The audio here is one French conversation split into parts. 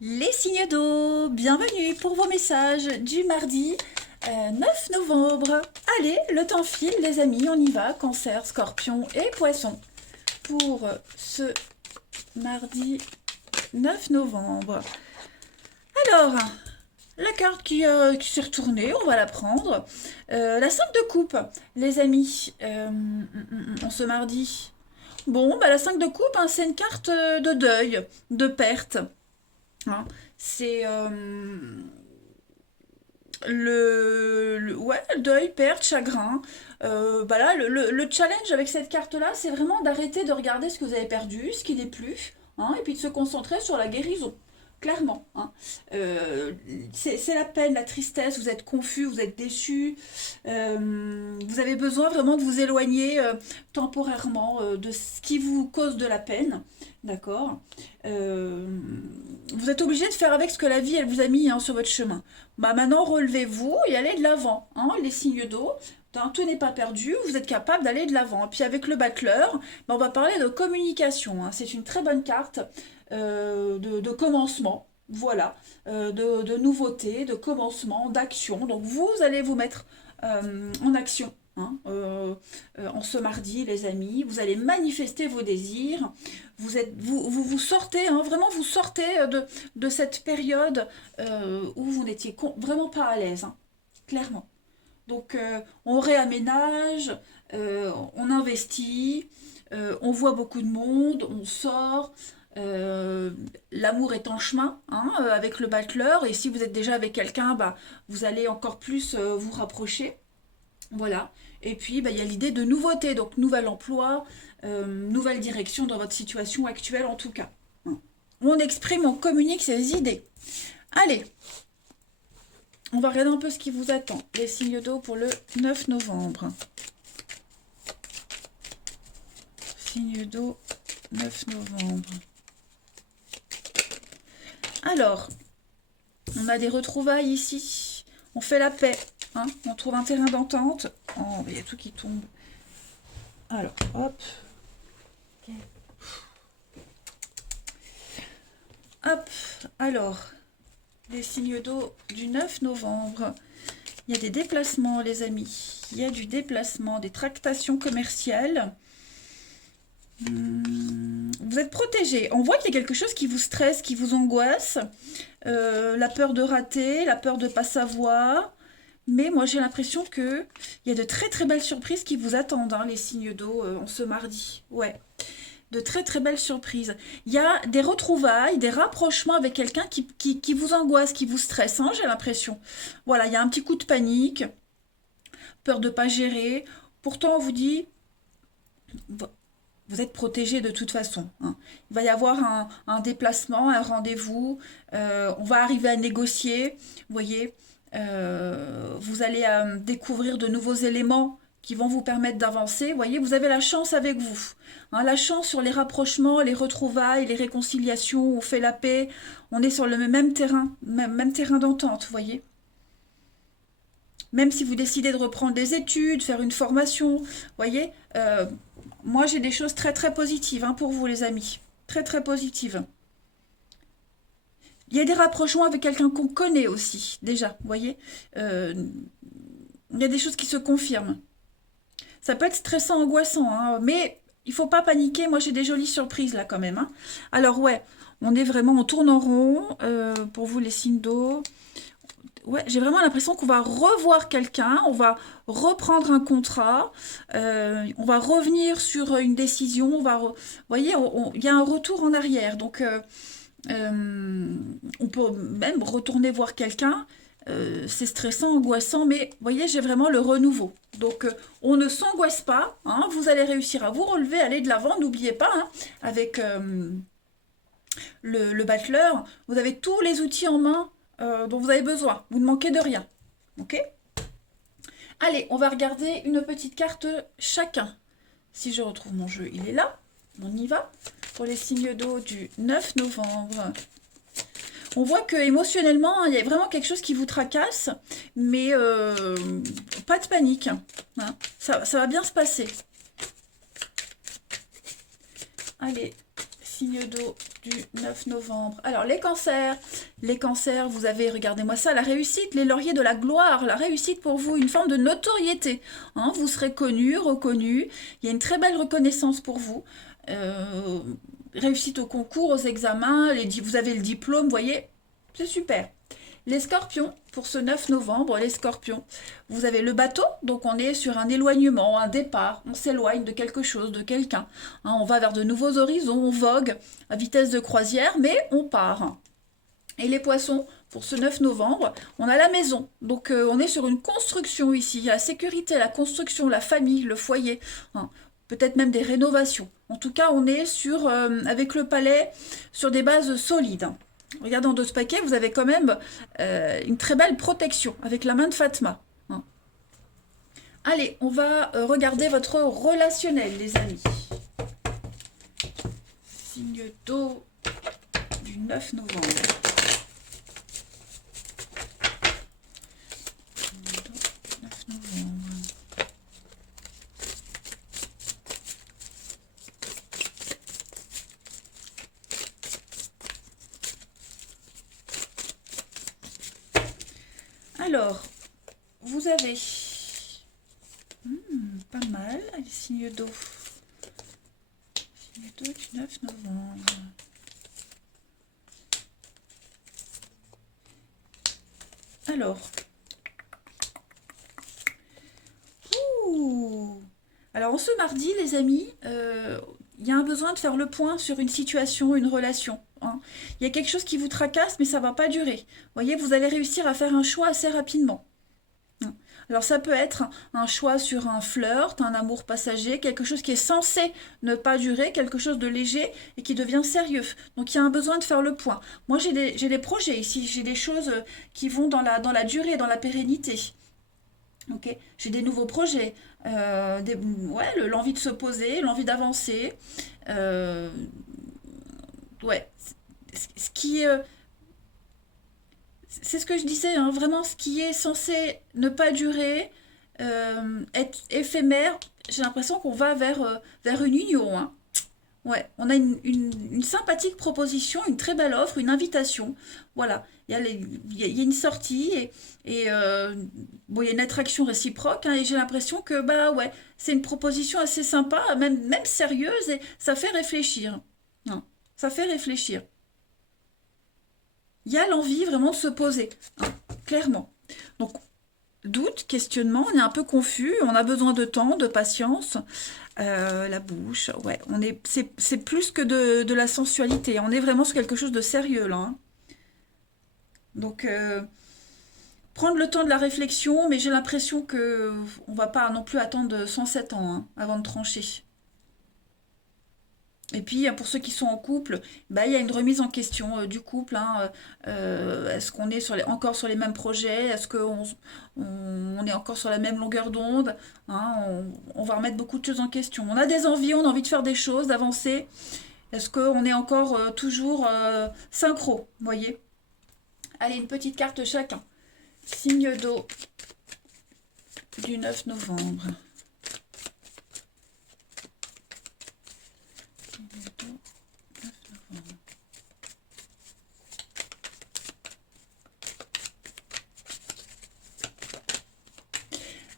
Les signes d'eau, bienvenue pour vos messages du mardi 9 novembre. Allez, le temps file les amis, on y va, Cancer, Scorpion et Poisson. Pour ce mardi 9 novembre. Alors, la carte qui s'est retournée, on va la prendre. La 5 de coupe, les amis, en ce mardi. Bon, bah la 5 de coupe, hein, c'est une carte de deuil, de perte. Hein. C'est ouais, deuil, perte, chagrin. Bah là, le challenge avec cette carte-là, c'est vraiment d'arrêter de regarder ce que vous avez perdu, ce qui n'est plus, hein, et puis de se concentrer sur la guérison. Clairement. Hein. C'est la peine, la tristesse, vous êtes confus, vous êtes déçu. Vous avez besoin vraiment de vous éloigner temporairement de ce qui vous cause de la peine. D'accord. Euh, vous êtes obligé de faire avec ce que la vie elle vous a mis hein, sur votre chemin. Bah maintenant relevez-vous et allez de l'avant. Hein, les signes d'eau, hein, tout n'est pas perdu, vous êtes capable d'aller de l'avant. Et puis avec le battleur, bah, on va parler de communication. Hein. C'est une très bonne carte de commencement. Voilà, de nouveauté, de commencement, d'action. Donc vous allez vous mettre en action hein, en ce mardi, les amis. Vous allez manifester vos désirs. Vous sortez, hein, vraiment vous sortez de cette période où vous n'étiez vraiment pas à l'aise, hein, clairement. Donc on réaménage, on investit, on voit beaucoup de monde, on sort. L'amour est en chemin hein, avec le battleur et si vous êtes déjà avec quelqu'un, bah, vous allez encore plus vous rapprocher. Voilà. Et puis, bah, il y a l'idée de nouveauté, donc nouvel emploi, nouvelle direction dans votre situation actuelle en tout cas. Hein. On exprime, on communique ses idées. Allez, on va regarder un peu ce qui vous attend. Les signes d'eau pour le 9 novembre. Signe d'eau, 9 novembre. Alors, on a des retrouvailles ici. On fait la paix. Hein. On trouve un terrain d'entente. Oh, il y a tout qui tombe. Alors, hop. Okay. Hop. Alors, les signes d'eau du 9 novembre. Il y a des déplacements, les amis. Il y a du déplacement, des tractations commerciales. Vous êtes protégé. On voit qu'il y a quelque chose qui vous stresse, qui vous angoisse. La peur de rater, la peur de ne pas savoir. Mais moi, j'ai l'impression qu'il y a de très très belles surprises qui vous attendent, hein, les signes d'eau, en ce mardi. Ouais, de très très belles surprises. Il y a des retrouvailles, des rapprochements avec quelqu'un qui vous angoisse, qui vous stresse, hein, j'ai l'impression. Voilà, il y a un petit coup de panique, peur de ne pas gérer. Pourtant, on vous dit, vous êtes protégé de toute façon. Hein. Il va y avoir un déplacement, un rendez-vous. On va arriver à négocier. Vous voyez, vous allez découvrir de nouveaux éléments qui vont vous permettre d'avancer. Vous voyez, vous avez la chance avec vous. Hein, la chance sur les rapprochements, les retrouvailles, les réconciliations, on fait la paix. On est sur le même terrain, même terrain d'entente, vous voyez. Même si vous décidez de reprendre des études, faire une formation, vous voyez, moi j'ai des choses très très positives hein, pour vous les amis. Très très positives. Il y a des rapprochements avec quelqu'un qu'on connaît aussi, déjà, vous voyez. Euh, il y a des choses qui se confirment. Ça peut être stressant, angoissant, hein, mais il faut pas paniquer. Moi j'ai des jolies surprises là quand même. Hein. Alors ouais, on tourne en rond pour vous les signes d'eau. Ouais, j'ai vraiment l'impression qu'on va revoir quelqu'un, on va reprendre un contrat, on va revenir sur une décision, vous voyez, il y a un retour en arrière. Donc, on peut même retourner voir quelqu'un. C'est stressant, angoissant, mais vous voyez, j'ai vraiment le renouveau. Donc, on ne s'angoisse pas, hein, vous allez réussir à vous relever, aller de l'avant. N'oubliez pas, hein, avec le battleur, vous avez tous les outils en main dont vous avez besoin. Vous ne manquez de rien. Ok. Allez, on va regarder une petite carte chacun. Si je retrouve mon jeu, il est là. On y va. Pour les signes d'eau du 9 novembre. On voit que émotionnellement, il y a vraiment quelque chose qui vous tracasse, mais pas de panique. Hein. Ça va bien se passer. Allez, signe d'eau du 9 novembre. Alors, les cancers, vous avez, regardez-moi ça, la réussite, les lauriers de la gloire, la réussite pour vous, une forme de notoriété. Hein, vous serez connu, reconnu, il y a une très belle reconnaissance pour vous. Euh, Réussite au concours, aux examens, vous avez le diplôme, vous voyez, c'est super. Les scorpions, pour ce 9 novembre, les scorpions, vous avez le bateau, donc on est sur un éloignement, un départ, on s'éloigne de quelque chose, de quelqu'un. Hein, on va vers de nouveaux horizons, on vogue à vitesse de croisière, mais on part. Et les poissons, pour ce 9 novembre, on a la maison. Donc on est sur une construction ici, la sécurité, la construction, la famille, le foyer, hein, peut-être même des rénovations. En tout cas, on est sur, avec le palais, sur des bases solides. Regardez, dans ce paquet, vous avez quand même une très belle protection avec la main de Fatma. Hein. Allez, on va regarder votre relationnel, les amis. Signe d'eau du 9 novembre. Signe d'eau, 9 novembre. Alors, vous avez pas mal, les signes d'eau. Signe d'eau du 9 novembre. Alors, alors en ce mardi, les amis, il y a un besoin de faire le point sur une situation, une relation. Hein. Il y a quelque chose qui vous tracasse, mais ça ne va pas durer. Vous voyez, vous allez réussir à faire un choix assez rapidement. Hein. Alors ça peut être un choix sur un flirt, un amour passager, quelque chose qui est censé ne pas durer, quelque chose de léger et qui devient sérieux. Donc il y a un besoin de faire le point. Moi j'ai des projets ici, j'ai des choses qui vont dans la durée, dans la pérennité. Ok, j'ai des nouveaux projets, ouais, l'envie de se poser, l'envie d'avancer, euh, ouais, ce qui, c'est ce que je disais, hein, vraiment ce qui est censé ne pas durer, être éphémère, j'ai l'impression qu'on va vers une union. Hein. Ouais, on a une sympathique proposition, une très belle offre, une invitation. Voilà, il y a une sortie et bon, il y a une attraction réciproque hein, et j'ai l'impression que bah ouais, c'est une proposition assez sympa, même sérieuse et ça fait réfléchir. Hein, ça fait réfléchir. Il y a l'envie vraiment de se poser, hein, clairement. Donc, doute, questionnement, on est un peu confus, on a besoin de temps, de patience. La bouche, ouais, c'est plus que de la sensualité, on est vraiment sur quelque chose de sérieux là. Hein. Donc, prendre le temps de la réflexion, mais j'ai l'impression que on va pas non plus attendre 107 ans hein, avant de trancher. Et puis, pour ceux qui sont en couple, bah, il y a une remise en question du couple. Hein, est-ce qu'on est encore sur les mêmes projets? Est-ce on est encore sur la même longueur d'onde? Hein, on va remettre beaucoup de choses en question. On a des envies, on a envie de faire des choses, d'avancer. Est-ce qu'on est encore toujours synchro? Vous voyez? Allez, une petite carte chacun. Signe d'eau du 9 novembre.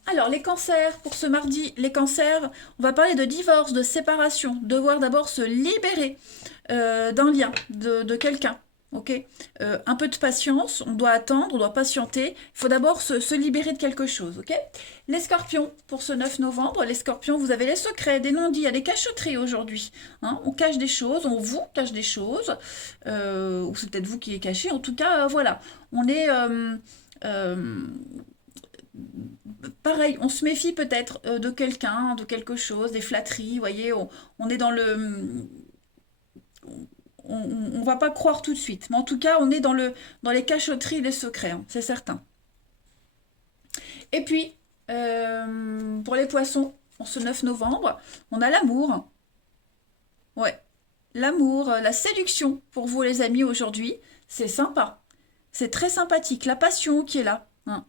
Alors, les cancers, pour ce mardi, les cancers, on va parler de divorce, de séparation, devoir d'abord se libérer d'un lien, de quelqu'un. Ok. Un peu de patience, on doit attendre, on doit patienter. Il faut d'abord se libérer de quelque chose. Ok. Les scorpions, pour ce 9 novembre, les scorpions, vous avez les secrets, des non-dits, il y a des cachotteries aujourd'hui. Hein, on cache des choses, on vous cache des choses, ou c'est peut-être vous qui les cachez. En tout cas, voilà. On est. Euh, Pareil, on se méfie peut-être de quelqu'un, de quelque chose, des flatteries, vous voyez, on est dans le... On va pas croire tout de suite, mais en tout cas, on est dans les cachotteries et les secrets, hein, c'est certain. Et puis, pour les poissons, en ce 9 novembre, on a l'amour. Ouais, l'amour, la séduction pour vous les amis aujourd'hui, c'est sympa. C'est très sympathique, la passion qui est là. Hein.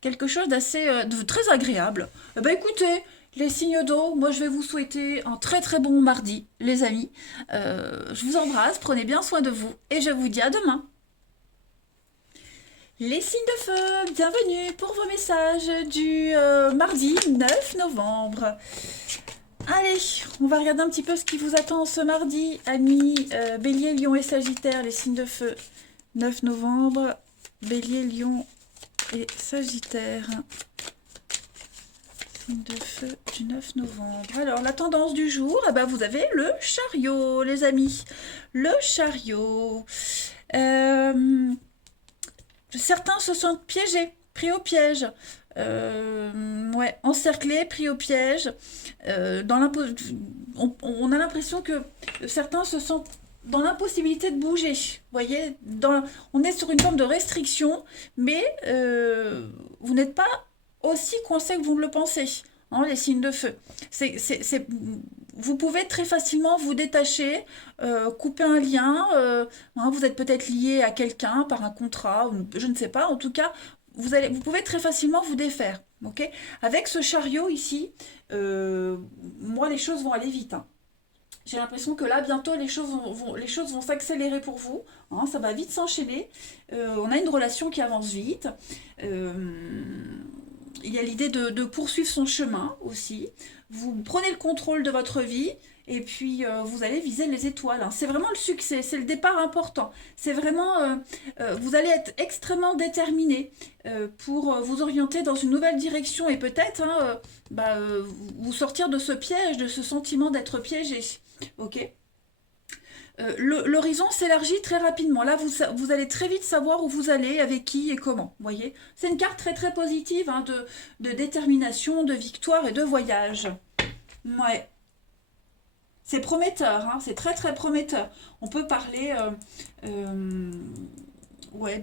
Quelque chose d'assez, de très agréable. Eh ben écoutez, Les signes d'eau, moi je vais vous souhaiter un très très bon mardi, les amis. Je vous embrasse, prenez bien soin de vous et je vous dis à demain. Les signes de feu, bienvenue pour vos messages du mardi 9 novembre. Allez, on va regarder un petit peu ce qui vous attend ce mardi, amis Bélier, Lion et Sagittaire, les signes de feu. 9 novembre, Bélier, Lion et Sagittaire. Signe de feu du 9 novembre. Alors, la tendance du jour, eh ben, vous avez le chariot, les amis. Le chariot. Certains se sentent piégés, pris au piège. Ouais, encerclés, pris au piège. On a l'impression que certains se sentent dans l'impossibilité de bouger. Vous voyez, on est sur une forme de restriction, mais vous n'êtes pas aussi coincé que vous ne le pensez. Hein, les signes de feu. Vous pouvez très facilement vous détacher, couper un lien. Hein, vous êtes peut-être lié à quelqu'un par un contrat, je ne sais pas. En tout cas, vous pouvez très facilement vous défaire. Ok. Avec ce chariot ici, moi, les choses vont aller vite. Hein. J'ai l'impression que là, bientôt, les choses vont s'accélérer pour vous. Hein, ça va vite s'enchaîner. On a une relation qui avance vite. Euh, il y a l'idée de poursuivre son chemin aussi. Vous prenez le contrôle de votre vie et puis vous allez viser les étoiles. Hein. C'est vraiment le succès, c'est le départ important. C'est vraiment, vous allez être extrêmement déterminé pour vous orienter dans une nouvelle direction et peut-être vous sortir de ce piège, de ce sentiment d'être piégé. Ok. L'horizon s'élargit très rapidement. Là, vous allez très vite savoir où vous allez, avec qui et comment. Voyez, c'est une carte très très positive hein, de détermination, de victoire et de voyage. Ouais, c'est prometteur, hein, c'est très très prometteur. On peut parler, euh, ouais,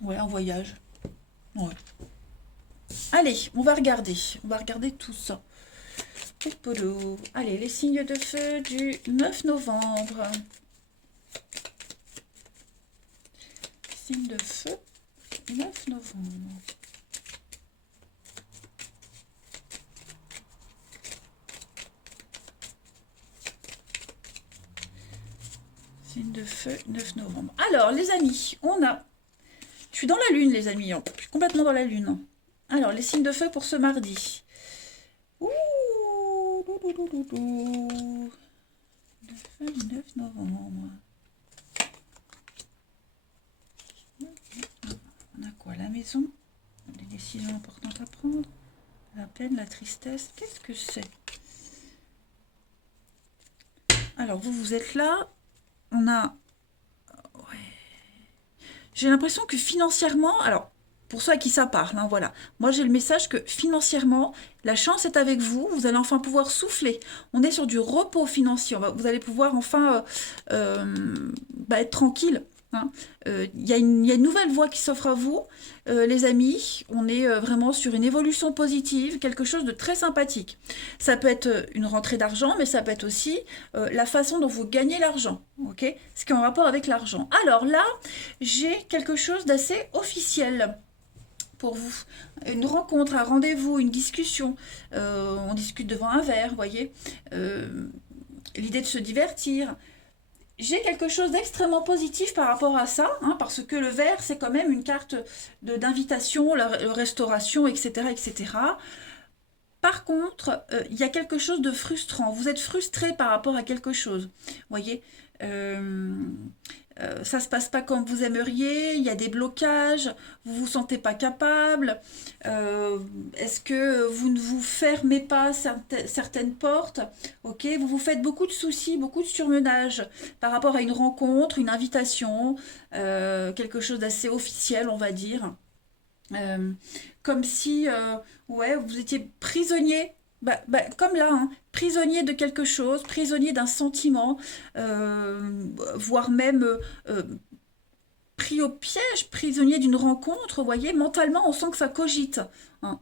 ouais, un voyage. Ouais. Allez, on va regarder tout ça. Poupolo. Allez, les signes de feu du 9 novembre. Signe de feu, 9 novembre. Signe de feu, 9 novembre. Alors, les amis, je suis dans la lune, les amis. Je suis complètement dans la lune. Alors, les signes de feu pour ce mardi. Ouh, le feu du 9 novembre. On a quoi? La maison, des décisions importantes à prendre, la peine, la tristesse. Qu'est-ce que c'est? Alors, vous êtes là. On a... Ouais. J'ai l'impression que financièrement... Alors, pour ceux à qui ça parle, hein, voilà. Moi, j'ai le message que financièrement, la chance est avec vous. Vous allez enfin pouvoir souffler. On est sur du repos financier. Vous allez pouvoir enfin être tranquille. Hein. Il y a une nouvelle voie qui s'offre à vous, les amis. On est vraiment sur une évolution positive, quelque chose de très sympathique. Ça peut être une rentrée d'argent, mais ça peut être aussi la façon dont vous gagnez l'argent. Ok, ce qui est en rapport avec l'argent. Alors là, j'ai quelque chose d'assez officiel pour vous. Une rencontre, un rendez-vous, une discussion. On discute devant un verre, vous voyez. L'idée de se divertir. J'ai quelque chose d'extrêmement positif par rapport à ça, hein, parce que le verre, c'est quand même une carte d'invitation, la restauration, etc., etc. Par contre, il y a quelque chose de frustrant. Vous êtes frustré par rapport à quelque chose. Vous voyez, euh, ça se passe pas comme vous aimeriez, il y a des blocages, vous vous sentez pas capable. euh, Est-ce que vous ne vous fermez pas certaines portes? Ok, vous vous faites beaucoup de soucis, beaucoup de surmenage par rapport à une rencontre, une invitation, quelque chose d'assez officiel, on va dire. Euh, Comme si ouais, vous étiez prisonnier, comme là, hein, prisonnier de quelque chose, prisonnier d'un sentiment, voire même euh, pris au piège, prisonnier d'une rencontre, vous voyez, mentalement, on sent que ça cogite. Hein.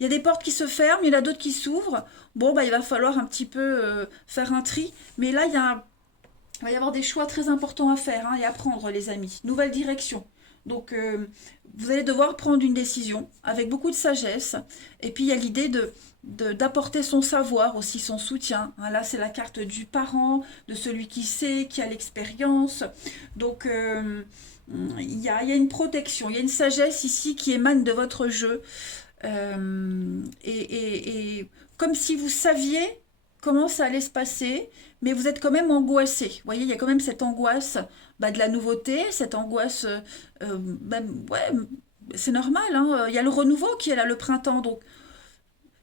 Il y a des portes qui se ferment, il y en a d'autres qui s'ouvrent. Bon, il va falloir un petit peu faire un tri, mais là, il va y avoir des choix très importants à faire hein, et à prendre, les amis. Nouvelle direction. Donc, vous allez devoir prendre une décision avec beaucoup de sagesse. Et puis, il y a l'idée d'apporter son savoir, aussi son soutien. Hein, là, c'est la carte du parent, de celui qui sait, qui a l'expérience. Donc, il y a une protection, il y a une sagesse ici qui émane de votre jeu. Et comme si vous saviez comment ça allait se passer, mais vous êtes quand même angoissé. Vous voyez, il y a quand même cette angoisse de la nouveauté, cette angoisse, même, ouais, c'est normal, hein, il y a le renouveau qui est là, le printemps, donc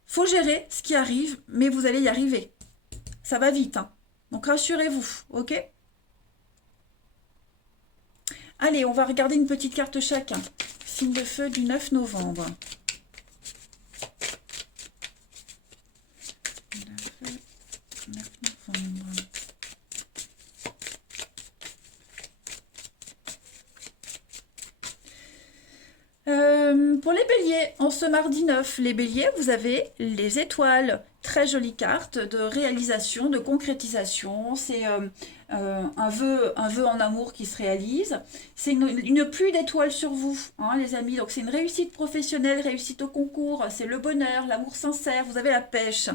faut gérer ce qui arrive, mais vous allez y arriver. Ça va vite, hein. Donc rassurez-vous, ok? Allez, on va regarder une petite carte chacun. Signe de feu du 9 novembre. 9 novembre. Pour les béliers, en ce mardi 9, les béliers, vous avez les étoiles. Très jolie carte de réalisation, de concrétisation. C'est un vœu en amour qui se réalise. C'est une pluie d'étoiles sur vous, hein, les amis. Donc c'est une réussite professionnelle, réussite au concours. C'est le bonheur, l'amour sincère. Vous avez la pêche.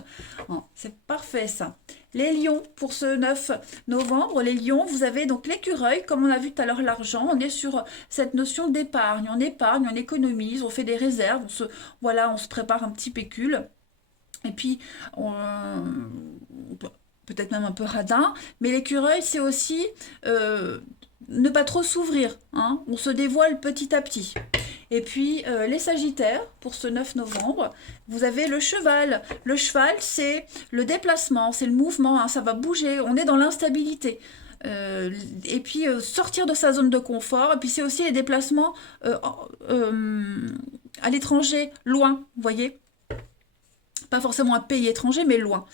Hein, c'est parfait ça. Les lions, pour ce 9 novembre, les lions, vous avez donc l'écureuil, comme on a vu tout à l'heure l'argent, on est sur cette notion d'épargne, on économise, on fait des réserves, voilà, on se prépare un petit pécule, et puis peut-être même un peu radin, mais l'écureuil c'est aussi ne pas trop s'ouvrir, hein, on se dévoile petit à petit. Et puis les Sagittaires, pour ce 9 novembre, vous avez le cheval. Le cheval, c'est le déplacement, c'est le mouvement, hein, ça va bouger, on est dans l'instabilité. Et puis sortir de sa zone de confort, et puis c'est aussi les déplacements à l'étranger, loin, vous voyez, pas forcément un pays étranger, mais loin.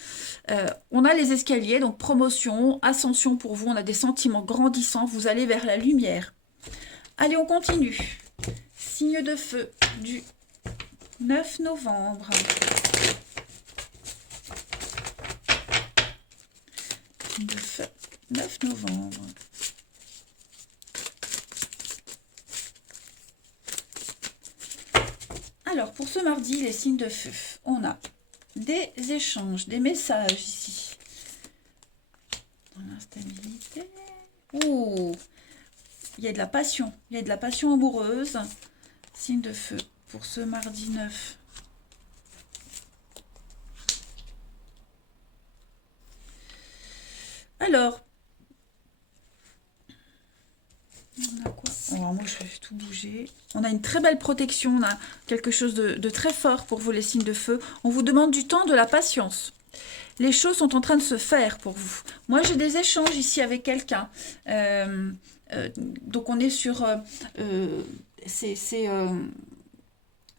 On a les escaliers, donc promotion, ascension pour vous, on a des sentiments grandissants, vous allez vers la lumière. Allez, on continue. Signe de feu du 9 novembre. Signe de feu, 9 novembre. Alors, pour ce mardi, les signes de feu, on a des échanges, des messages ici. Dans l'instabilité. Ouh, il y a de la passion. Il y a de la passion amoureuse. Signe de feu pour ce mardi 9. Alors, on a quoi? Alors moi, je vais tout bouger. On a une très belle protection. On a quelque chose de très fort pour vous, les signes de feu. On vous demande du temps, de la patience. Les choses sont en train de se faire pour vous. Moi, j'ai des échanges ici avec quelqu'un. Donc, on est sur... c'est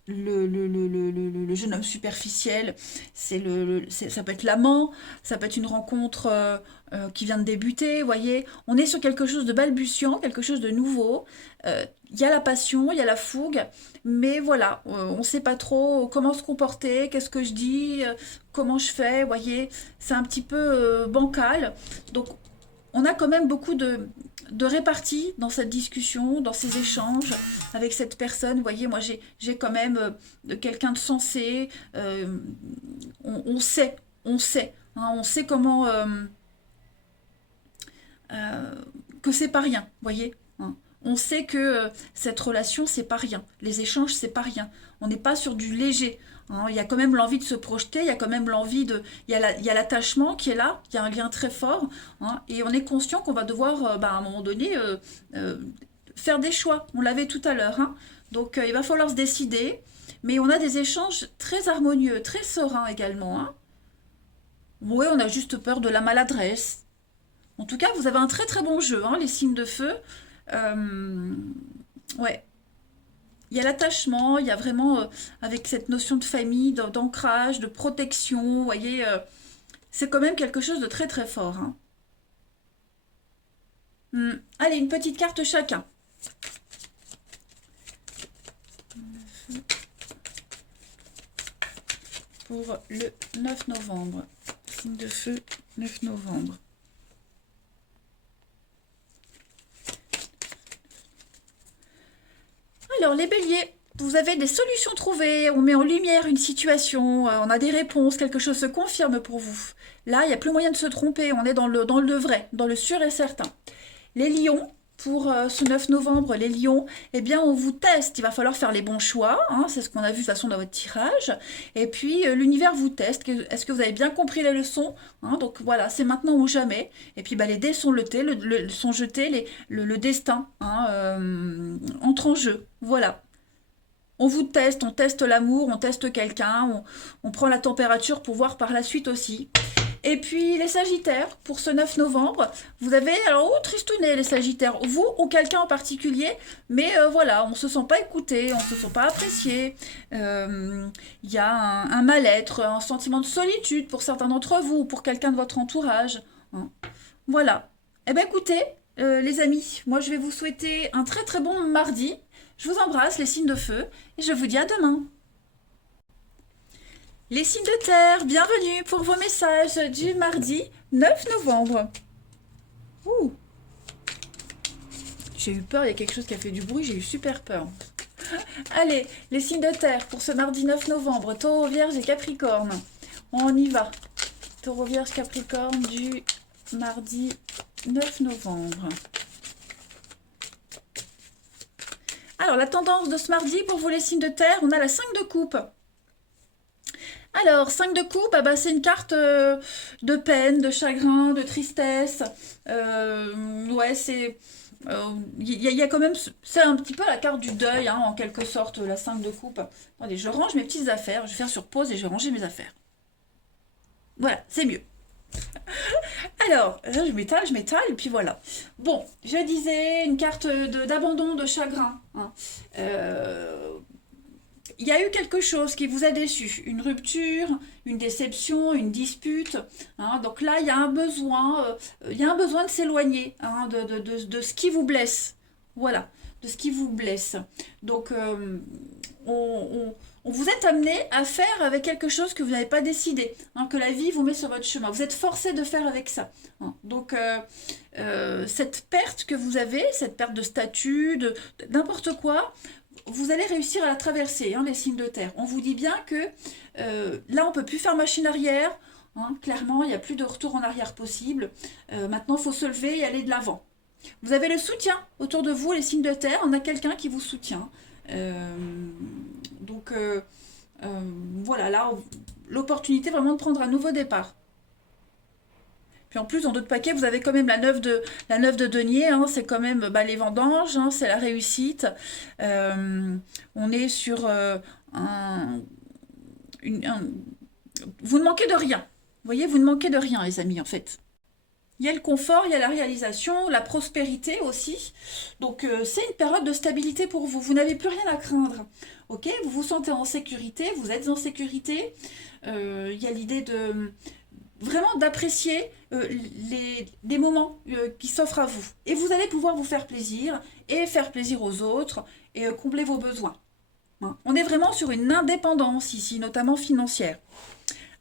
le jeune homme superficiel, ça peut être l'amant, ça peut être une rencontre qui vient de débuter, vous voyez. On est sur quelque chose de balbutiant, quelque chose de nouveau. Il y a la passion, il y a la fougue, mais voilà, on ne sait pas trop comment se comporter, qu'est-ce que je dis, comment je fais, vous voyez. C'est un petit peu bancal. Donc, on a quand même beaucoup de répartie dans cette discussion, dans ces échanges avec cette personne. Vous voyez, moi, j'ai quand même quelqu'un de sensé. On sait, hein, on sait comment... que c'est pas rien, vous voyez, hein. On sait que cette relation, c'est pas rien. Les échanges, c'est pas rien. On n'est pas sur du léger, hein. Il y a quand même l'envie de se projeter, il y a quand même l'envie de... il y a l'attachement qui est là, il y a un lien très fort, hein, et on est conscient qu'on va devoir, à un moment donné, faire des choix. On l'avait tout à l'heure, hein. Donc, il va falloir se décider. Mais on a des échanges très harmonieux, très sereins également, hein. Oui, on a juste peur de la maladresse. En tout cas, vous avez un très très bon jeu, hein, les signes de feu. Euh, ouais, il y a l'attachement, il y a vraiment, avec cette notion de famille, d'ancrage, de protection, vous voyez, c'est quand même quelque chose de très très fort, hein. Allez, une petite carte chacun. Pour le 9 novembre. Signe de feu, 9 novembre. Alors, les béliers, vous avez des solutions trouvées, on met en lumière une situation, on a des réponses, quelque chose se confirme pour vous. Là, il n'y a plus moyen de se tromper, on est dans le vrai, dans le sûr et certain. Les lions, pour ce 9 novembre, les lions, eh bien, on vous teste. Il va falloir faire les bons choix, hein, c'est ce qu'on a vu de toute façon dans votre tirage. Et puis, l'univers vous teste. Est-ce que vous avez bien compris les leçons, hein? Donc voilà, c'est maintenant ou jamais. Et puis, bah, les dés sont sont jetés, le destin, hein, entre en jeu. Voilà. On vous teste, on teste l'amour, on teste quelqu'un, on prend la température pour voir par la suite aussi. Et puis les Sagittaires, pour ce 9 novembre, vous avez, alors, oh, tristounet les Sagittaires, vous ou quelqu'un en particulier, mais voilà, on ne se sent pas écouté, on ne se sent pas apprécié, il y a un mal-être, un sentiment de solitude pour certains d'entre vous, ou pour quelqu'un de votre entourage, hein. Voilà. Eh bien écoutez, les amis, moi je vais vous souhaiter un très très bon mardi. Je vous embrasse, les signes de feu, et je vous dis à demain. Les signes de terre, bienvenue pour vos messages du mardi 9 novembre. Ouh, j'ai eu peur, il y a quelque chose qui a fait du bruit, j'ai eu super peur. Allez, les signes de terre pour ce mardi 9 novembre, Taureau, Vierge et Capricorne. On y va. Taureau, Vierge, Capricorne du mardi 9 novembre. Alors, la tendance de ce mardi pour vous les signes de terre, on a la 5 de coupe. Alors, 5 de coupe, ah bah, c'est une carte de peine, de chagrin, de tristesse. Ouais, c'est... Il y a quand même... C'est un petit peu la carte du deuil, hein, en quelque sorte, la 5 de coupe. Attendez, je range mes petites affaires. Je vais faire sur pause et je vais ranger mes affaires. Voilà, c'est mieux. Alors, là, je m'étale, et puis voilà. Bon, je disais, une carte d'abandon, de chagrin, hein. Il y a eu quelque chose qui vous a déçu, une rupture, une déception, une dispute, hein. Donc là, il y a un besoin de s'éloigner, hein, de ce qui vous blesse. Voilà, de ce qui vous blesse. Donc, on vous est amené à faire avec quelque chose que vous n'avez pas décidé, hein, que la vie vous met sur votre chemin. Vous êtes forcé de faire avec ça, hein. Donc, cette perte que vous avez, cette perte de statut, de n'importe quoi, vous allez réussir à la traverser, hein, les signes de terre. On vous dit bien que là, on ne peut plus faire machine arrière, hein, clairement, il n'y a plus de retour en arrière possible. Maintenant, il faut se lever et aller de l'avant. Vous avez le soutien autour de vous, les signes de terre. On a quelqu'un qui vous soutient. Donc, voilà, là, l'opportunité vraiment de prendre un nouveau départ. Puis en plus, dans d'autres paquets, vous avez quand même la 9 de denier, hein, c'est quand même bah, les vendanges, hein, c'est la réussite. On est sur un- vous ne manquez de rien. Vous voyez, vous ne manquez de rien, les amis, en fait. Il y a le confort, il y a la réalisation, la prospérité aussi. Donc, c'est une période de stabilité pour vous. Vous n'avez plus rien à craindre. Ok, vous vous sentez en sécurité, vous êtes en sécurité. Il y a l'idée de vraiment d'apprécier des moments qui s'offrent à vous. Et vous allez pouvoir vous faire plaisir et faire plaisir aux autres et combler vos besoins, hein. On est vraiment sur une indépendance ici, notamment financière.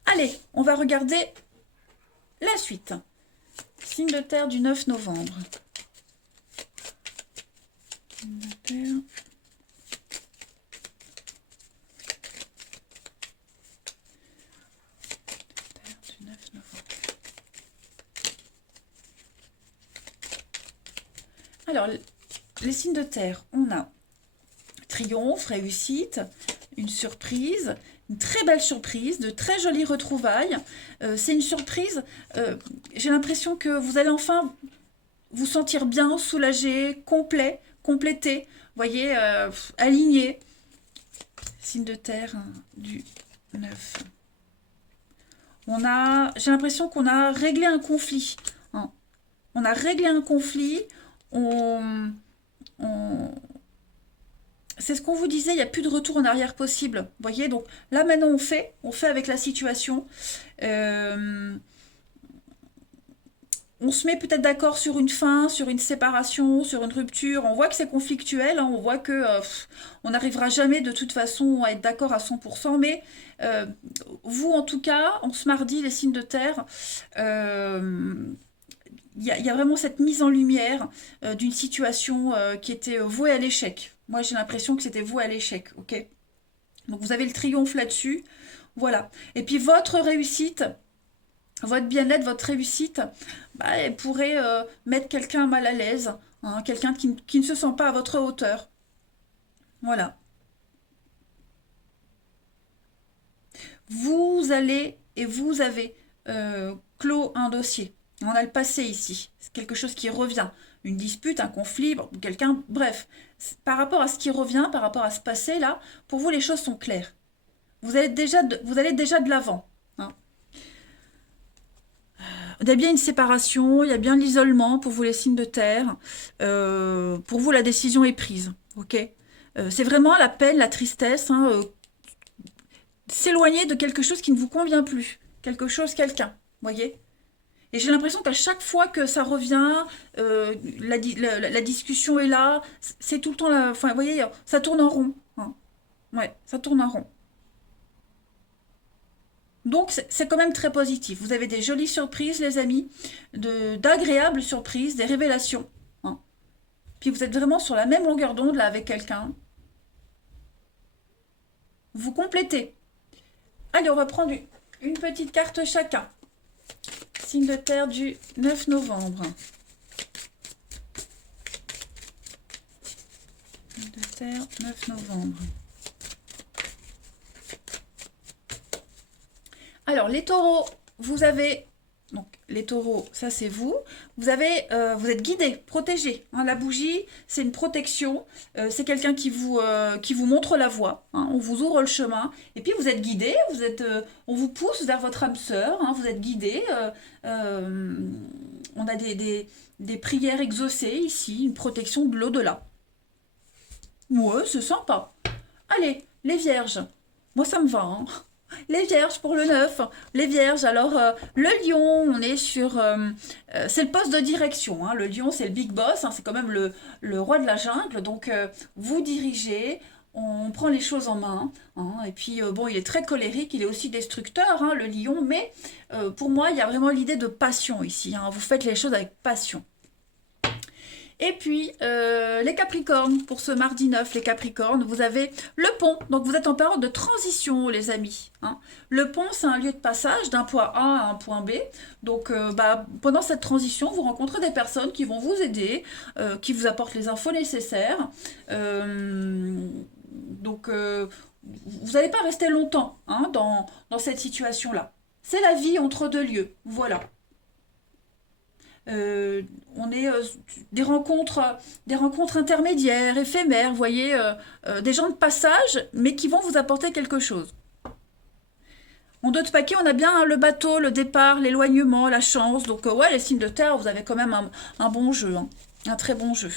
Allez, on va regarder la suite. Signe de terre du 9 novembre. Signe de terre. Du 9 novembre. Alors, les signes de terre, on a triomphe, réussite, une surprise, une très belle surprise, de très jolies retrouvailles. C'est une surprise, j'ai l'impression que vous allez enfin vous sentir bien, soulagé, complet, complété, vous voyez, aligné. Signe de terre, hein, du 9. J'ai l'impression qu'on a réglé un conflit, hein. On a réglé un conflit, on, c'est ce qu'on vous disait, il n'y a plus de retour en arrière possible. Vous voyez, donc là maintenant on fait avec la situation. On se met peut-être d'accord sur une fin, sur une séparation, sur une rupture. On voit que c'est conflictuel, hein, on voit que on n'arrivera jamais de toute façon à être d'accord à 100%, mais vous en tout cas, en ce mardi, les signes de terre, il y a vraiment cette mise en lumière d'une situation qui était vouée à l'échec. Moi, j'ai l'impression que c'était voué à l'échec, ok? Donc, vous avez le triomphe là-dessus. Voilà. Et puis, votre réussite, votre bien-être, votre réussite, bah, elle pourrait mettre quelqu'un mal à l'aise, hein, quelqu'un qui ne se sent pas à votre hauteur. Voilà. Vous allez et vous avez clos un dossier. On a le passé ici. C'est quelque chose qui revient. Une dispute, un conflit, bon, quelqu'un, bref. Par rapport à ce qui revient, par rapport à ce passé-là, pour vous, les choses sont claires. Vous allez déjà de l'avant, hein. Il y a bien une séparation, il y a bien l'isolement pour vous les signes de terre. Pour vous, la décision est prise, ok? C'est vraiment la peine, la tristesse, hein, s'éloigner de quelque chose qui ne vous convient plus. Quelque chose, quelqu'un, voyez? Et j'ai l'impression qu'à chaque fois que ça revient, la discussion est là, c'est tout le temps là. Enfin, vous voyez, ça tourne en rond, hein. Ouais, ça tourne en rond. Donc, c'est quand même très positif. Vous avez des jolies surprises, les amis, d'agréables surprises, des révélations, hein. Puis vous êtes vraiment sur la même longueur d'onde là avec quelqu'un. Vous complétez. Allez, on va prendre une petite carte chacun. Signe de terre du 9 novembre. Signe de terre, 9 novembre. Alors, les taureaux, vous avez... Donc, les taureaux, ça c'est vous. Vous êtes guidé, protégé, hein. La bougie, c'est une protection. C'est quelqu'un qui vous montre la voie, hein. On vous ouvre le chemin. Et puis, vous êtes guidé. On vous pousse vers votre âme sœur, hein. Vous êtes guidé. On a des prières exaucées ici, une protection de l'au-delà. Ouais, c'est sympa. Allez, les vierges. Moi, ça me va, hein. Les vierges pour le 9. Les vierges, alors le lion, on est sur... c'est le poste de direction, hein. Le lion, c'est le big boss, hein. C'est quand même le roi de la jungle. Donc, vous dirigez, on prend les choses en main, hein. Et puis, bon, il est très colérique, il est aussi destructeur, hein, le lion. Mais pour moi, il y a vraiment l'idée de passion ici, hein. Vous faites les choses avec passion. Et puis, les Capricornes, pour ce mardi 9, les Capricornes, vous avez le pont. Donc, vous êtes en période de transition, les amis, hein. Le pont, c'est un lieu de passage d'un point A à un point B. Donc, pendant cette transition, vous rencontrez des personnes qui vont vous aider, qui vous apportent les infos nécessaires. Donc, vous n'allez pas rester longtemps, hein, dans cette situation-là. C'est la vie entre deux lieux. Voilà. Euh, on est des rencontres intermédiaires, éphémères, vous voyez, des gens de passage, mais qui vont vous apporter quelque chose. En deux de paquet, on a bien, hein, le bateau, le départ, l'éloignement, la chance. Donc, ouais, les signes de terre, vous avez quand même un bon jeu, hein, un très bon jeu.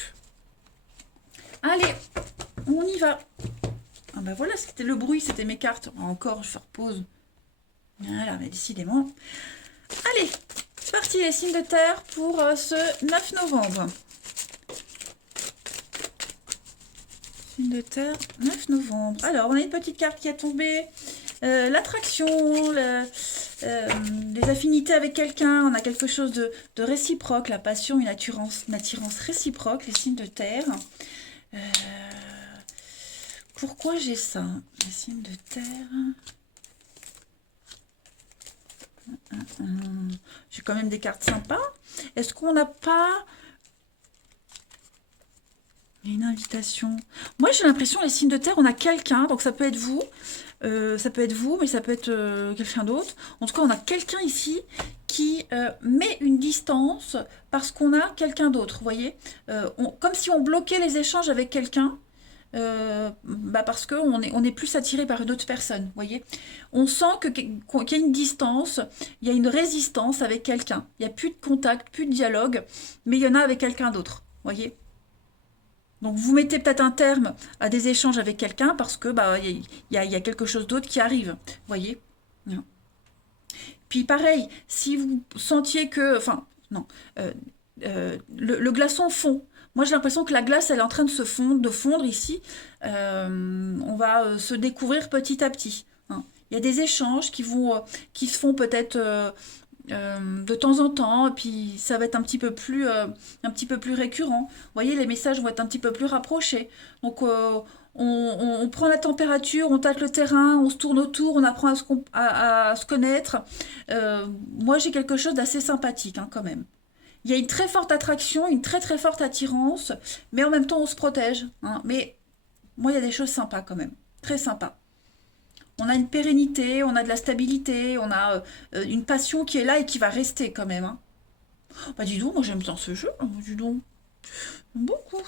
Allez, on y va. Ah bah voilà, c'était le bruit, c'était mes cartes. Encore, je vais faire pause. Voilà, mais décidément. Allez, c'est parti les signes de terre pour ce 9 novembre. Signes de terre, 9 novembre. Alors, on a une petite carte qui est tombée. L'attraction, les affinités avec quelqu'un. On a quelque chose de réciproque, la passion, une attirance réciproque, les signes de terre. Pourquoi j'ai ça? Les signes de terre... J'ai quand même des cartes sympas. Est-ce qu'on n'a pas une invitation? Moi, j'ai l'impression, les signes de terre, on a quelqu'un, donc ça peut être vous. Ça peut être vous, mais ça peut être quelqu'un d'autre. En tout cas, on a quelqu'un ici qui met une distance parce qu'on a quelqu'un d'autre, vous voyez. Comme si on bloquait les échanges avec quelqu'un. Parce qu'on on est plus attiré par une autre personne, vous voyez. On sent qu'il y a une distance, il y a une résistance avec quelqu'un. Il n'y a plus de contact, plus de dialogue, mais il y en a avec quelqu'un d'autre, vous voyez. Donc vous mettez peut-être un terme à des échanges avec quelqu'un parce que il y a quelque chose d'autre qui arrive, vous voyez. Puis pareil, si vous sentiez que, enfin, non, le glaçon fond. Moi, j'ai l'impression que la glace, elle est en train de fondre ici. On va se découvrir petit à petit, hein. Il y a des échanges qui se font peut-être de temps en temps, et puis ça va être un petit peu plus récurrent. Vous voyez, les messages vont être un petit peu plus rapprochés. Donc, on prend la température, on tâte le terrain, on se tourne autour, on apprend à se connaître. Moi, j'ai quelque chose d'assez sympathique, hein, quand même. Il y a une très forte attraction, une très très forte attirance, mais en même temps, on se protège, hein. Mais moi, il y a des choses sympas quand même, très sympas. On a une pérennité, on a de la stabilité, on a une passion qui est là et qui va rester quand même, hein. Bah dis donc, moi j'aime bien ce jeu, hein, dis donc. Beaucoup.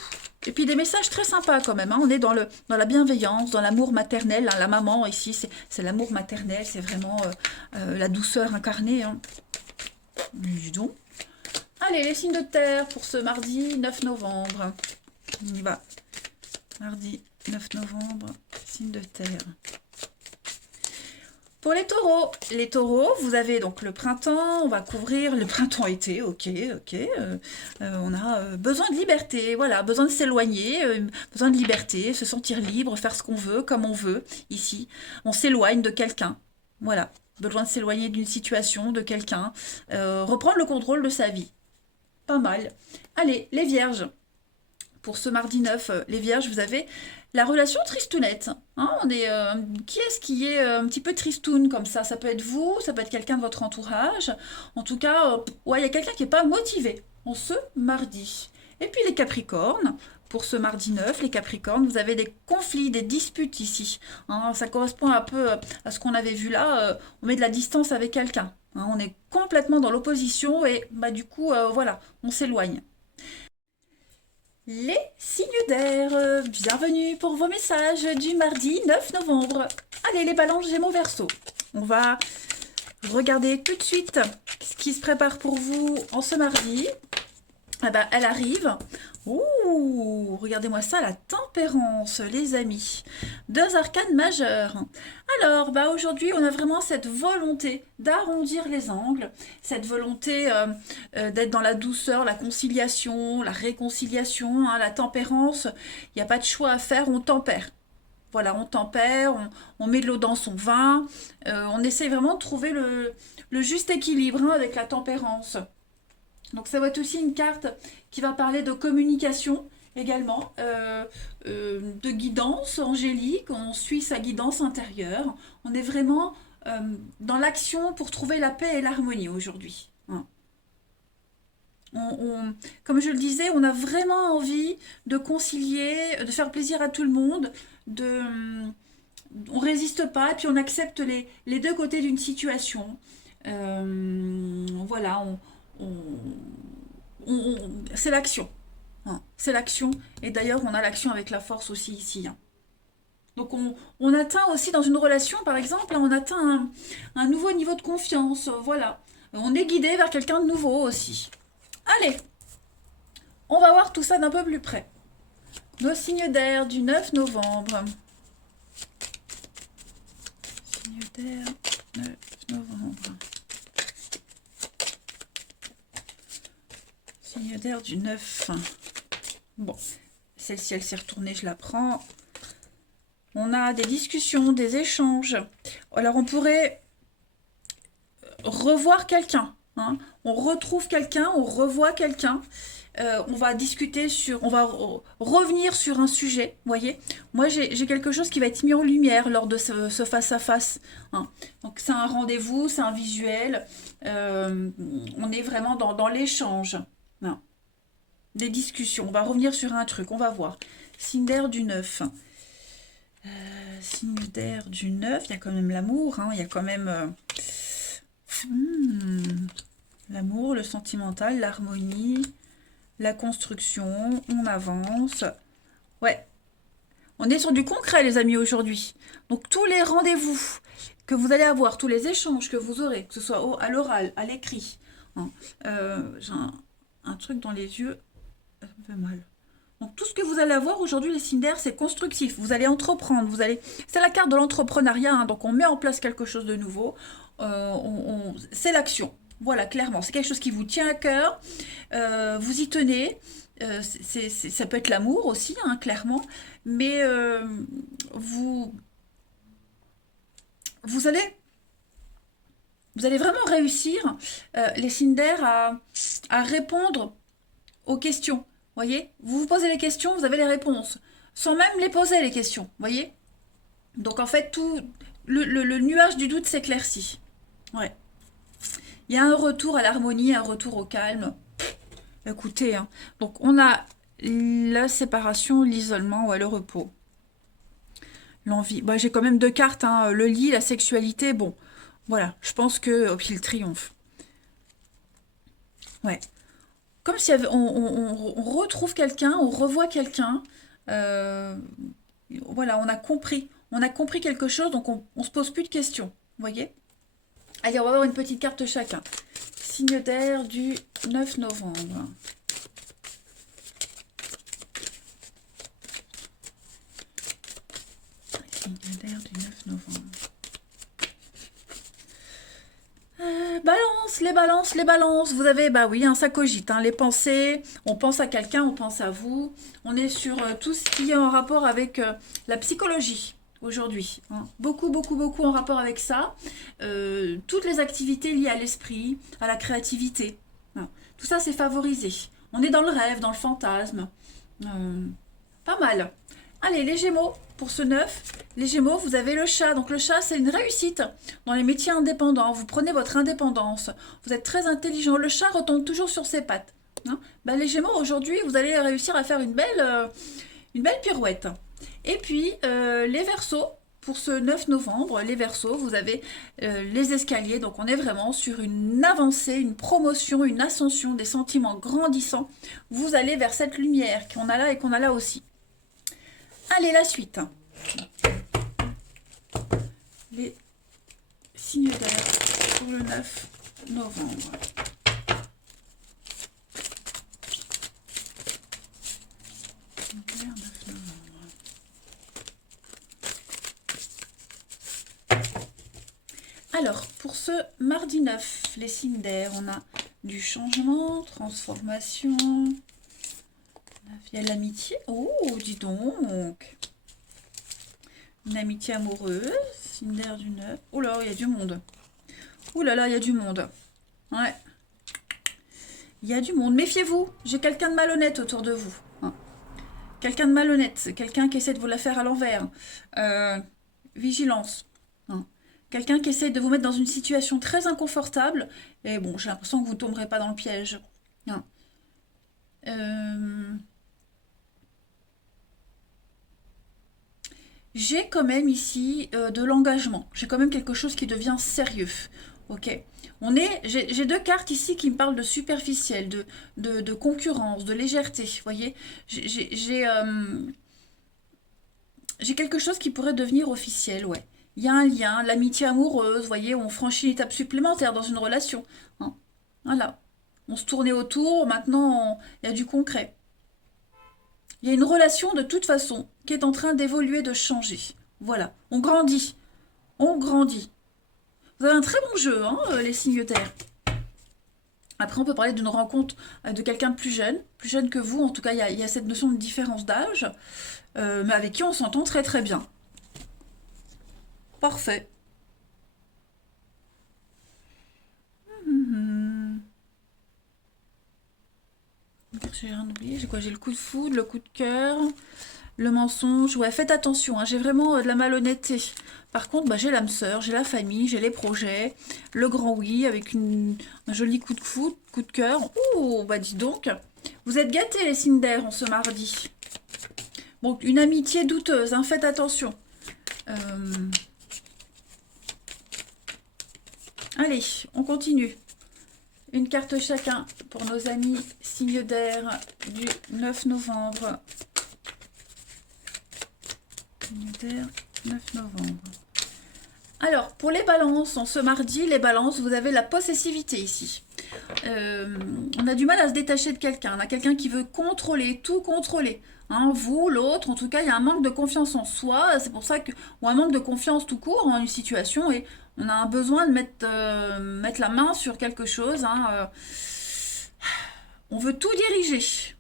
Et puis des messages très sympas quand même, hein. On est dans la bienveillance, dans l'amour maternel, hein. La maman ici, c'est l'amour maternel, c'est vraiment la douceur incarnée, hein. Dis donc. Allez, les signes de terre pour ce mardi 9 novembre. On y va. Mardi 9 novembre, signes de terre. Pour les taureaux, vous avez donc le printemps, on va couvrir le printemps-été, ok, ok. On a besoin de liberté, voilà, besoin de s'éloigner, besoin de liberté, se sentir libre, faire ce qu'on veut, comme on veut, ici. On s'éloigne de quelqu'un, voilà. Besoin de s'éloigner d'une situation, de quelqu'un, reprendre le contrôle de sa vie. Pas mal. Allez, les vierges. Pour ce mardi 9, les vierges, vous avez la relation tristounette. Hein, qui est-ce qui est un petit peu tristoun comme ça? Ça peut être vous, ça peut être quelqu'un de votre entourage. En tout cas, ouais, il y a quelqu'un qui n'est pas motivé en ce mardi. Et puis les capricornes. Pour ce mardi 9, les capricornes, vous avez des conflits, des disputes ici. Hein, ça correspond un peu à ce qu'on avait vu là. On met de la distance avec quelqu'un. Hein, on est complètement dans l'opposition et bah, du coup, voilà, on s'éloigne. Les signes d'air, bienvenue pour vos messages du mardi 9 novembre. Allez les balances Gémeaux Verseau. On va regarder tout de suite ce qui se prépare pour vous en ce mardi. Ah bah, elle arrive. Ouh, regardez-moi ça, la tempérance, les amis. Deux arcanes majeures. Alors, bah aujourd'hui, on a vraiment cette volonté d'arrondir les angles, cette volonté d'être dans la douceur, la conciliation, la réconciliation, hein, la tempérance. Il n'y a pas de choix à faire, on tempère. Voilà, on tempère, on met de l'eau dans son vin, on essaie vraiment de trouver le juste équilibre, hein, avec la tempérance. Donc ça va être aussi une carte qui va parler de communication également, de guidance angélique, on suit sa guidance intérieure. On est vraiment dans l'action pour trouver la paix et l'harmonie aujourd'hui, hein. Comme je le disais, on a vraiment envie de concilier, de faire plaisir à tout le monde, on résiste pas, et puis on accepte les deux côtés d'une situation. Voilà, c'est l'action, hein. C'est l'action. Et d'ailleurs, on a l'action avec la force aussi ici, hein. Donc on atteint aussi dans une relation, par exemple, hein, on atteint un nouveau niveau de confiance. Voilà. On est guidé vers quelqu'un de nouveau aussi. Allez, on va voir tout ça d'un peu plus près. Nos signes d'air du 9 novembre. Signes d'air 9 novembre. Signe d'air du 9. Bon, celle-ci, elle s'est retournée, je la prends. On a des discussions, des échanges. Alors, on pourrait revoir quelqu'un, hein. On retrouve quelqu'un, on revoit quelqu'un. On va discuter on va revenir sur un sujet, vous voyez. Moi, j'ai quelque chose qui va être mis en lumière lors de ce face-à-face, hein. Donc, c'est un rendez-vous, c'est un visuel. On est vraiment dans l'échange, hein. Des discussions. On va revenir sur un truc, on va voir. Signe d'air du 9. Signe d'air du 9, il y a quand même l'amour, hein. Il y a quand même l'amour, le sentimental, l'harmonie, la construction, on avance. Ouais, on est sur du concret, les amis, aujourd'hui. Donc, tous les rendez-vous que vous allez avoir, tous les échanges que vous aurez, que ce soit à l'oral, à l'écrit, hein. J'ai un truc dans les yeux, ça me fait mal. Donc, tout ce que vous allez avoir aujourd'hui, les signes d'air, c'est constructif. Vous allez entreprendre, c'est la carte de l'entrepreneuriat, hein. Donc, on met en place quelque chose de nouveau. C'est l'action. Voilà, clairement, c'est quelque chose qui vous tient à cœur. Vous y tenez. Ça peut être l'amour aussi, hein, clairement. Mais vous allez Vous allez vraiment réussir, les signes d'air, à répondre aux questions. Voyez, vous vous posez les questions, vous avez les réponses, sans même les poser les questions. Voyez. Donc en fait, tout le nuage du doute s'éclaircit. Ouais. Il y a un retour à l'harmonie, un retour au calme. Écoutez, hein. Donc on a la séparation, l'isolement, ouais, le repos, l'envie. Bah, j'ai quand même deux cartes, hein, le lit, la sexualité. Bon, voilà, je pense que oh, puis le triomphe. Ouais. Comme si on retrouve quelqu'un, on revoit quelqu'un. euh, voilà, on a compris. On a compris quelque chose, donc on se pose plus de questions. Vous voyez? Allez, on va voir une petite carte chacun. Signe d'air du 9 novembre. Signe d'air du 9 novembre. Balance, les balances. Vous avez, bah oui, hein, ça cogite, hein, les pensées. On pense à quelqu'un, on pense à vous. On est sur tout ce qui est en rapport avec la psychologie aujourd'hui, hein. Beaucoup, beaucoup, beaucoup en rapport avec ça. Toutes les activités liées à l'esprit, à la créativité, hein. Tout ça, c'est favorisé. On est dans le rêve, dans le fantasme. Euh, Pas mal. Allez, les Gémeaux, pour ce 9, les Gémeaux, vous avez le chat. Donc le chat, c'est une réussite dans les métiers indépendants. Vous prenez votre indépendance. Vous êtes très intelligent. Le chat retombe toujours sur ses pattes, hein. Ben, les Gémeaux, aujourd'hui, vous allez réussir à faire une belle pirouette. Et puis, les Verseaux, pour ce 9 novembre, les Verseaux, vous avez les escaliers. Donc on est vraiment sur une avancée, une promotion, une ascension, des sentiments grandissants. Vous allez vers cette lumière qu'on a là et qu'on a là aussi. Allez, la suite. Les signes d'air pour le 9 novembre. Signes d'air, 9 novembre. Alors, pour ce mardi 9, les signes d'air, on a du changement, transformation. Il y a l'amitié. Oh, dis donc. Une amitié amoureuse. Signe d'air du 9. Oh là, il y a du monde. Oh là là, il y a du monde. Ouais. Il y a du monde. Méfiez-vous. J'ai quelqu'un de malhonnête autour de vous, hein. Quelqu'un de malhonnête. C'est quelqu'un qui essaie de vous la faire à l'envers. Vigilance, hein. Quelqu'un qui essaie de vous mettre dans une situation très inconfortable. Et bon, j'ai l'impression que vous ne tomberez pas dans le piège, hein. Euh, J'ai quand même ici de l'engagement. J'ai quand même quelque chose qui devient sérieux. Ok. J'ai deux cartes ici qui me parlent de superficiel, de concurrence, de légèreté. Vous voyez, j'ai quelque chose qui pourrait devenir officiel, ouais. Il y a un lien, l'amitié amoureuse, vous voyez, on franchit une étape supplémentaire dans une relation, hein. Voilà. On se tournait autour, maintenant il y a du concret. Il y a une relation de toute façon qui est en train d'évoluer, de changer. Voilà, on grandit. On grandit. Vous avez un très bon jeu, hein, les signes terre. Après, on peut parler d'une rencontre de quelqu'un de plus jeune que vous. En tout cas, il y a cette notion de différence d'âge, mais avec qui on s'entend très très bien. Parfait. Mhm. J'ai rien oublié. J'ai quoi? J'ai le coup de foudre, le coup de cœur, le mensonge. Ouais, faites attention, hein, j'ai vraiment de la malhonnêteté. Par contre, bah, j'ai l'âme sœur, j'ai la famille, j'ai les projets, le grand oui avec un joli coup de foudre, coup de cœur. Ouh, bah dis donc. Vous êtes gâtés les signes d'air en ce mardi. Bon, une amitié douteuse, hein, faites attention. Euh, Allez, on continue. Une carte chacun pour nos amis signes d'air du 9 novembre. Signe d'air, 9 novembre. Alors, pour les balances, en ce mardi, les balances, vous avez la possessivité ici. On a du mal à se détacher de quelqu'un. On a quelqu'un qui veut contrôler, tout contrôler, hein, vous, l'autre, en tout cas, il y a un manque de confiance en soi. C'est pour ça que, ou un manque de confiance tout court en une situation, et on a un besoin de mettre la main sur quelque chose, hein, on veut tout diriger.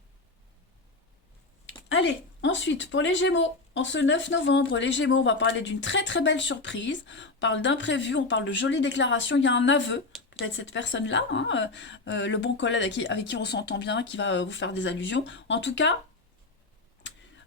Allez, ensuite, pour les Gémeaux, En ce 9 novembre, les Gémeaux, on va parler d'une très très belle surprise. On parle d'imprévu, on parle de jolies déclarations. Il y a un aveu, peut-être cette personne-là, hein, le bon collègue avec qui on s'entend bien, qui va vous faire des allusions. En tout cas,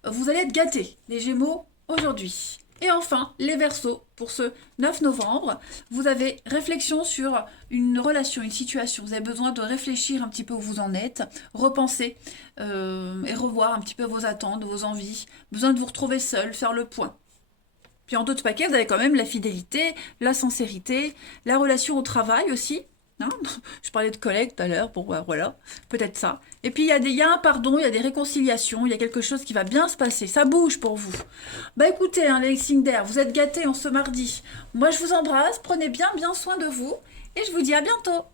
vous allez être gâtés, les Gémeaux, aujourd'hui. Et enfin, les Verseaux, pour ce 9 novembre, vous avez réflexion sur une relation, une situation. Vous avez besoin de réfléchir un petit peu où vous en êtes, repenser et revoir un petit peu vos attentes, vos envies. Besoin de vous retrouver seul, faire le point. Puis en d'autres paquets, vous avez quand même la fidélité, la sincérité, la relation au travail aussi. Hein, je parlais de collègues tout à l'heure, bon voilà, peut-être ça. Et puis il y a un pardon, il y a des réconciliations, il y a quelque chose qui va bien se passer, ça bouge pour vous. Bah écoutez, hein, les signes d'air, vous êtes gâtés en ce mardi. Moi je vous embrasse, prenez bien soin de vous, et je vous dis à bientôt.